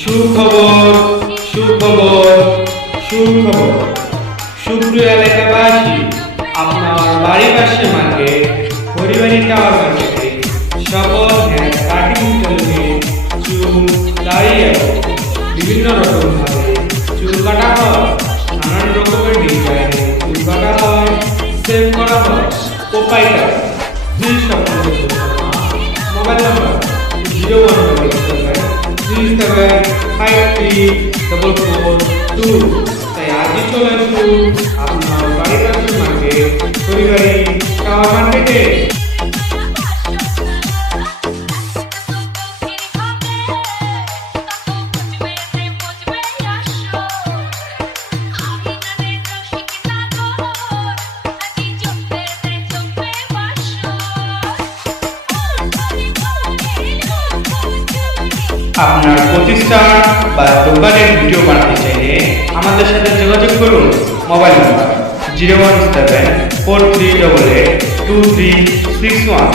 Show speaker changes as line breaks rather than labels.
সুখবর সুখবর সুখবর। সুপ্রিয় এলাকাবাসী, আপনার বাড়ির পাশে মার্কেট পরিবারী টাওয়ার মার্কেটে সকল কাটিং চলবে চুল দাড়ি এবং বিভিন্ন রকম ভাবে চুল কাটা হয়, নানান রকমের ডিজাইনে চুল কাটা হয় সেভ করা হয় সপ্তাহ mobile number zero one five three double four two তাই আজই চলে আসুন আপনার বাড়ির কাছে মার্কেট আপনার প্রতিষ্ঠান বা দোকানের ভিডিও বানাতে চাইলে আমাদের সাথে যোগাযোগ করুন। Mobile number zero one seven four three double eight two three six one.